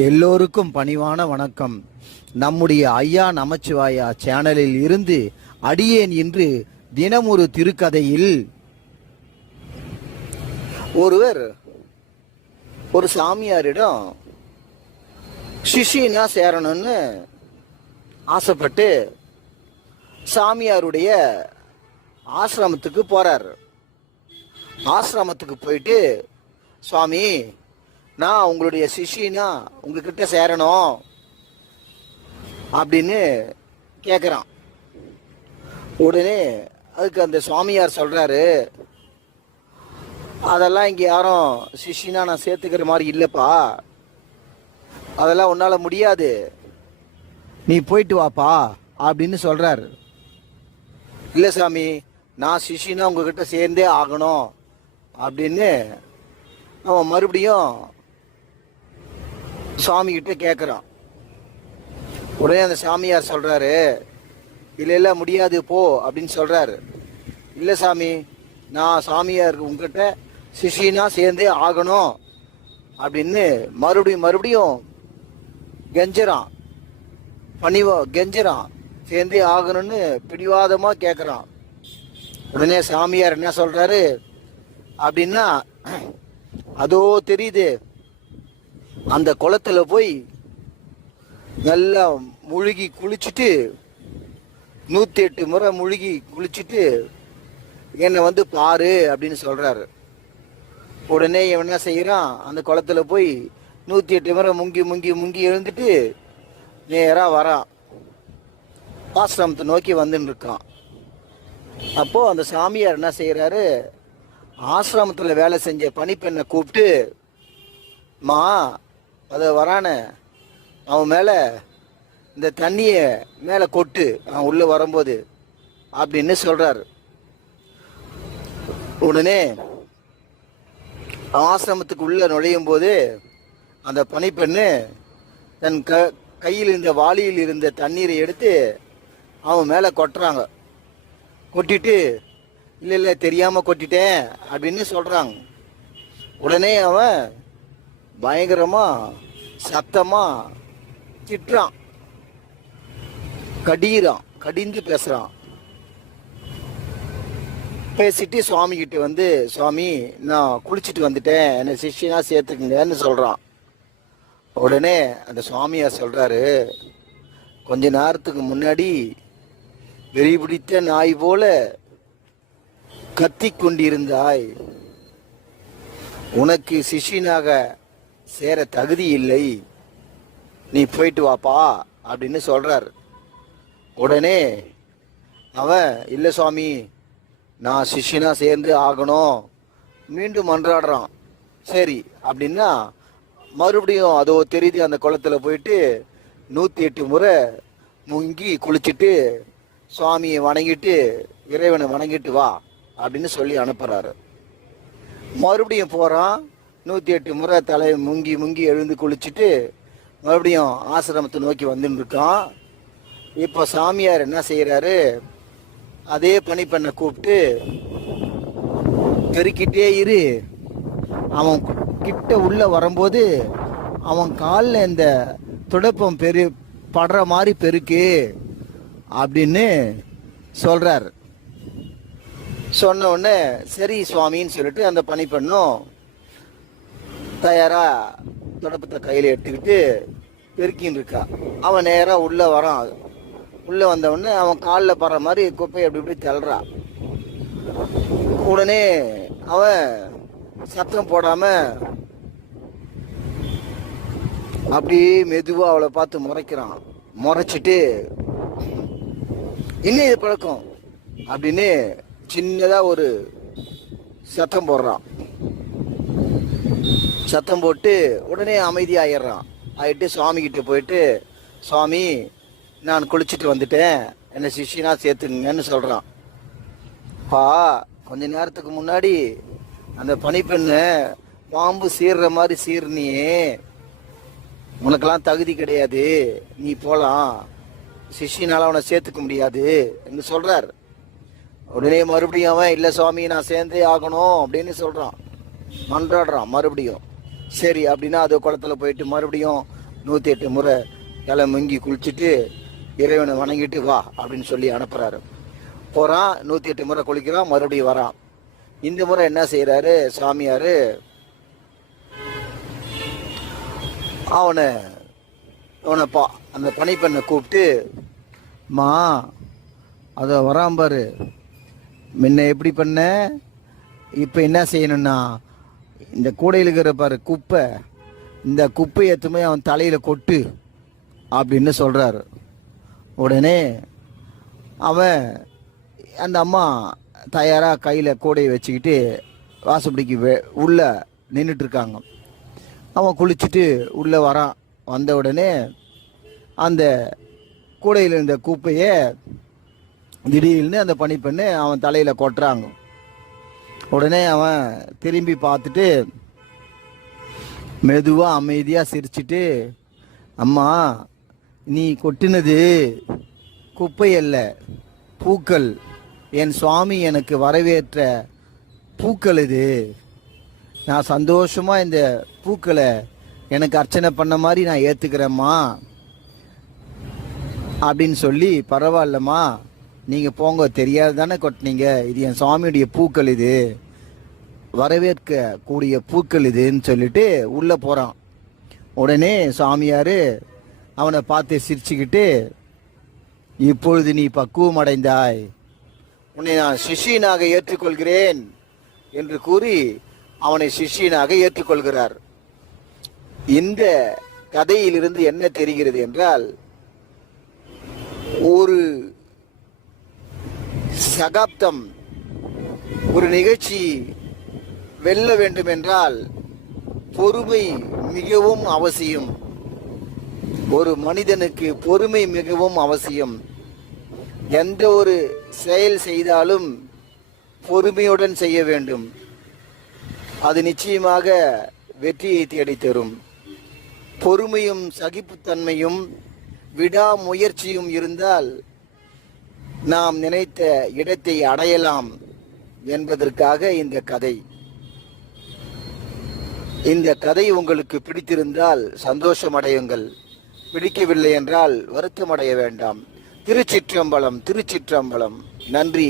எல்லோருக்கும் பணிவான வணக்கம். நம்முடைய ஐயா நமச்சிவாயா சேனலில் இருந்து அடியேன் இன்று தினமொரு திருக்கதையில் ஒருவர் ஒரு சாமியாரிடம் சிஷியனா சேரணும்னு ஆசைப்பட்டு சாமியாருடைய ஆசிரமத்துக்கு போறார். ஆசிரமத்துக்கு போயிட்டு, சுவாமி, நான் உங்களுடைய சிஷியனா உங்ககிட்ட சேரணும் அப்படின்னு கேட்குறான். உடனே அதுக்கு அந்த சுவாமியார் சொல்கிறாரு, அதெல்லாம் இங்கே யாரும் சிஷியனா நான் சேர்த்துக்கிற மாதிரி இல்லைப்பா, அதெல்லாம் உன்னால் முடியாது, நீ போயிட்டு வாப்பா அப்படின்னு சொல்கிறாரு. இல்லை சாமி, நான் சிஷியனா உங்ககிட்ட சேர்ந்தே ஆகணும் அப்படின்னு அவன் மறுபடியும் சாமிகிட்ட கேட்குறான். உடனே அந்த சாமியார் சொல்கிறாரு, இல்லை இல்லை முடியாது போ அப்படின்னு சொல்கிறாரு. இல்லை சாமி, நான் சாமியார் உங்ககிட்ட சிஷியனா சேர்ந்தே ஆகணும் அப்படின்னு மறுபடியும் கெஞ்சறான், கெஞ்சறான், சேர்ந்தே ஆகணும்னு பிடிவாதமாக கேட்குறான். உடனே சாமியார் என்ன சொல்கிறாரு அப்படின்னா, அதோ தெரியுது அந்த குளத்துல போய் நல்லா முழுகி குளிச்சுட்டு 108 முறை முழுகி குளிச்சுட்டு என்னை வந்து பாரு அப்படின்னு சொல்றாரு. உடனே இவன் என்ன செய்யறான், அந்த குளத்துல போய் 108 முறை முங்கி முங்கி முங்கி எழுந்துட்டு நேரா வரான், ஆசிரமத்தை நோக்கி வந்துன்னு இருக்கான். அப்போ அந்த சாமியார் என்ன செய்யறாரு, ஆசிரமத்தில் வேலை செஞ்ச பணிப்பெண்ணை கூப்பிட்டு, மா அதை வரான அவன் மேலே இந்த தண்ணியை மேலே கொட்டு, அவன் உள்ளே வரும்போது அப்படின்னு சொல்கிறாரு. உடனே ஆசிரமத்துக்கு உள்ளே நுழையும் போது அந்த பணிப்பெண்ணு தன் கையில் இருந்த வாளியில் இருந்த தண்ணீரை எடுத்து அவன் மேலே கொட்டுறாங்க. கொட்டிட்டு, இல்லை இல்லை தெரியாமல் கொட்டிட்டேன் அப்படின்னு சொல்கிறாங்க. உடனே அவன் பயங்கரமாக சத்தமாக திட்டுறான், கடிந்து பேசுகிறான். பேசிட்டு சுவாமி கிட்ட வந்து, சுவாமி, நான் குளிச்சுட்டு வந்துட்டேன், என்னை சிஷ்யனா சேர்த்துக்குங்கன்னு சொல்கிறான். உடனே அந்த சுவாமியார் சொல்கிறாரு, கொஞ்ச நேரத்துக்கு முன்னாடி வெறி பிடித்த நாய் போல கத்தி கொண்டிருந்தாய், உனக்கு சிஷியனாக சேர தகுதி இல்லை, நீ போயிட்டு வாப்பா அப்படின்னு சொல்றார். உடனே அவன், இல்லை சுவாமி, நான் சிஷியனா சேர்ந்து ஆகணும் மீண்டும் மன்றாடுறான். சரி அப்படின்னா மறுபடியும் அதோ தெரியுது அந்த குளத்துல போயிட்டு 108 முறை முங்கி குளிச்சுட்டு சுவாமியை வணங்கிட்டு இறைவனை வணங்கிட்டு வா அப்படின்னு சொல்லி அனுப்புறாரு. மறுபடியும் போறான், 108 முறை தலையை முங்கி முங்கி எழுந்து குளிச்சுட்டு மறுபடியும் ஆசிரமத்தை நோக்கி வந்துன்னு இருக்கான். இப்போ சாமியார் என்ன செய்யறாரு, அதே பணிப்பெண்ணை கூப்பிட்டு, பெருக்கிட்டே இரு, அவன் கிட்ட உள்ள வரும்போது அவன் காலில் இந்த துடைப்பம் படுற மாதிரி பெருக்கு அப்படின்னு சொல்றார். சொன்ன உடனே சரி சுவாமின்னு சொல்லிட்டு அந்த பணிப்பெண்ணும் தயாரா துடைப்பத்தை கையில் எடுத்துக்கிட்டு பெருக்கின்னு இருக்கா. அவன் நேராக உள்ளே வரான். உள்ளே வந்தவுடனே அவன் காலில் படுற மாதிரி குப்பையை அப்படி இப்படி தள்ளுறான். உடனே அவன் சத்தம் போடாமல் அப்படியே மெதுவாக அவளை பார்த்து முறைக்கிறான். முறைச்சிட்டு, இன்னும் இது பழக்கம் அப்படின்னு சின்னதாக ஒரு சத்தம் போடுறான். சத்தம் போட்டு உடனே அமைதியாகிடுறான். ஆகிட்டு சுவாமிகிட்ட போயிட்டு, சுவாமி, நான் குளிச்சுட்டு வந்துட்டேன், என்னை சிஷியனா சேர்த்துங்கன்னு சொல்கிறான். கொஞ்ச நேரத்துக்கு முன்னாடி அந்த பணிப்பெண்ணை பாம்பு சீர்ற மாதிரி சீர்னியே, உனக்கெல்லாம் தகுதி கிடையாது, நீ போகலாம், சிஷியனால அவனை சேர்த்துக்க முடியாது என்று சொல்கிறார். உடனே மறுபடியும் அவன், இல்லை சுவாமி, நான் சேர்ந்தே ஆகணும் அப்படின்னு சொல்கிறான், மன்றாடுறான் மறுபடியும். சரி அப்படின்னா அது குளத்துல போயிட்டு மறுபடியும் 108 முறை தலை முங்கி குளிச்சுட்டு இறைவனை வணங்கிட்டு வா அப்படின்னு சொல்லி அனுப்புறாரு. போகிறான், 108 முறை குளிக்கிறான், மறுபடியும் வரான். இந்த முறை என்ன செய்கிறாரு சாமியார், அவனை அந்த பணிப்பெண்ணை கூப்பிட்டு, மா அதை வரான் பாரு, முன்ன எப்படி பண்ண, இப்போ என்ன செய்யணும்னா இந்த கூடையில் இருக்கிற பாரு குப்பை, இந்த குப்பையை எத்துமே அவன் தலையில் கொட்டு அப்படின்னு சொல்கிறாரு. உடனே அவன் அந்த அம்மா தயாராக கையில் கூடையை வச்சுக்கிட்டு வாசப்படிக்கு உள்ளே நின்றுட்டுருக்காங்க. அவன் குளிச்சுட்டு உள்ளே வரான். வந்த உடனே அந்த கூடையில் இருந்த குப்பையை திடீர்னு அந்த பணிப்பெண்ணு அவன் தலையில் கொட்டுறாங்க. உடனே அவன் திரும்பி பார்த்துட்டு மெதுவாக அமைதியாக சிரிச்சிட்டு, அம்மா நீ கொட்டினது குப்பை அல்ல, பூக்கள், என் சுவாமி எனக்கு வரவேற்ற பூக்கள், இது நான் சந்தோஷமாக இந்த பூக்களை எனக்கு அர்ச்சனை பண்ண மாதிரி நான் ஏற்றுக்கிறேம்மா அப்படின்னு சொல்லி, பரவாயில்லம்மா நீங்கள் போங்க, தெரியாது தானே கொட்டினீங்க, இது என் சுவாமியுடைய பூக்கள், இது வரவேற்கக்கூடிய பூக்கள் இதுன்னு சொல்லிட்டு உள்ளே போகிறான். உடனே சாமியார் அவனை பார்த்து சிரிச்சுக்கிட்டு, இப்பொழுது நீ பக்குவம் அடைந்தாய், உன்னை நான் சிஷ்யனாக ஏற்றுக்கொள்கிறேன் என்று கூறி அவனை சிஷ்யனாக ஏற்றுக்கொள்கிறார். இந்த கதையிலிருந்து என்ன தெரிகிறது என்றால், ஒரு சகாப்தம், ஒரு நிகழ்ச்சி வெல்ல வேண்டும் என்றால் பொறுமை மிகவும் அவசியம். ஒரு மனிதனுக்கு பொறுமை மிகவும் அவசியம். எந்த ஒரு செயல் செய்தாலும் பொறுமையுடன் செய்ய வேண்டும். அது நிச்சயமாக வெற்றியை தேடித்தரும். பொறுமையும் சகிப்புத்தன்மையும் விடாமுயற்சியும் இருந்தால் நாம் நினைத்த இடத்தை அடையலாம் என்பதற்காக இந்த கதை. இந்த கதை உங்களுக்கு பிடித்திருந்தால் சந்தோஷம் அடையுங்கள், பிடிக்கவில்லை என்றால் வருத்தம் அடைய வேண்டாம். திருச்சிற்றம்பலம், திருச்சிற்றம்பலம். நன்றி.